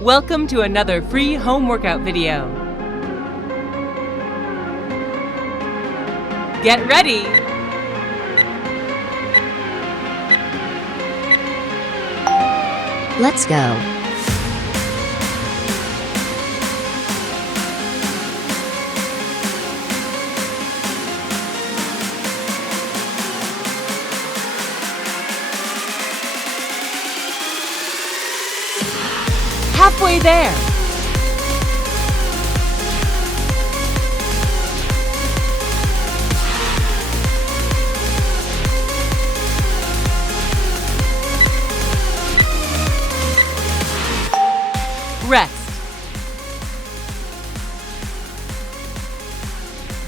Welcome to another free home workout video. Get ready. Let's go. Halfway there. Rest.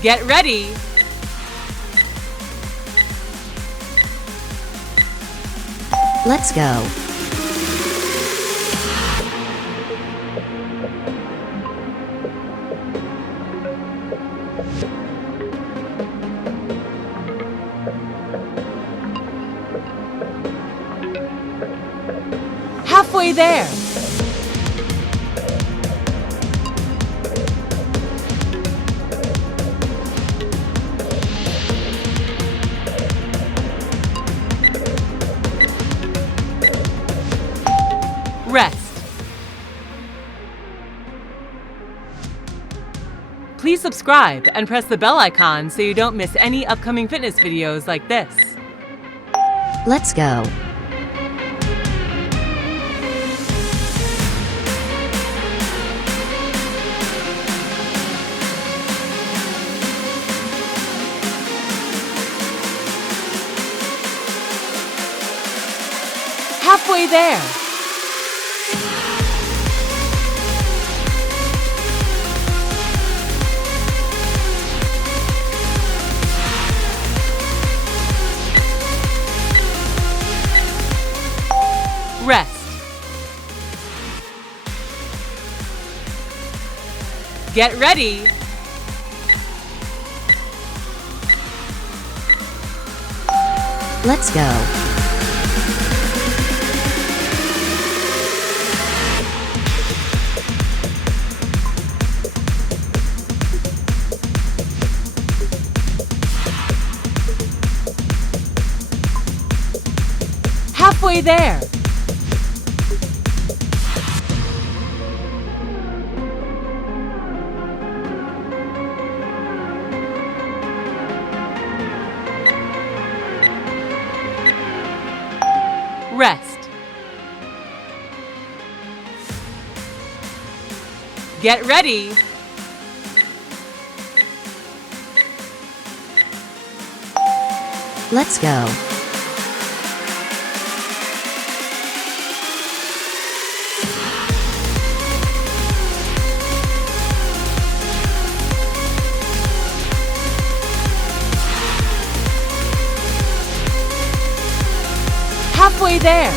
Get ready. Let's go. Halfway there. Rest. Please subscribe and press the bell icon so you don't miss any upcoming fitness videos like this. Let's go. Halfway there. Rest. Get ready. Let's go. Halfway there. Rest. Get ready. Let's go. Halfway there.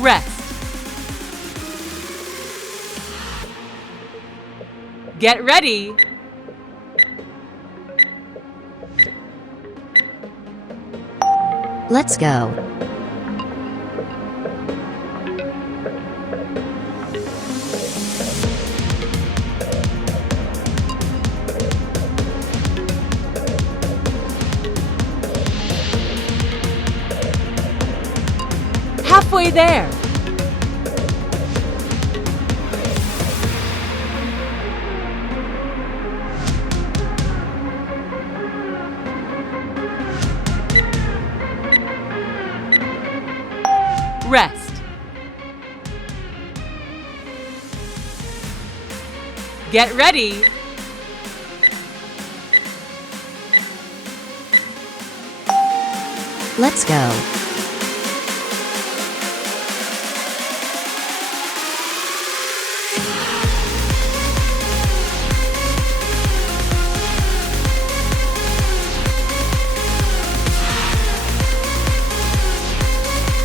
Rest. Get ready. Let's go. Halfway there. Rest. Get ready. Let's go.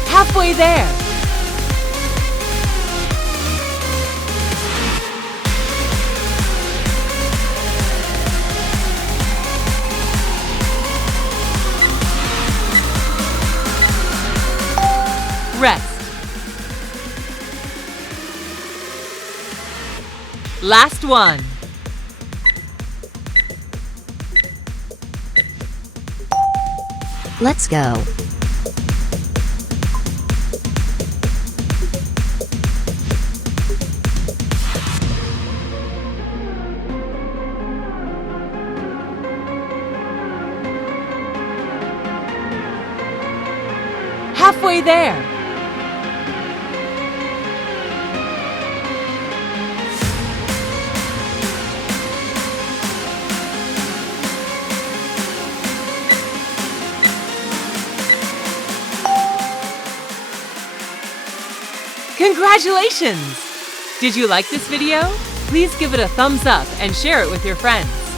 Halfway there. Rest. Last one. Let's go. Halfway there. Congratulations! Did you like this video? Please give it a thumbs up and share it with your friends.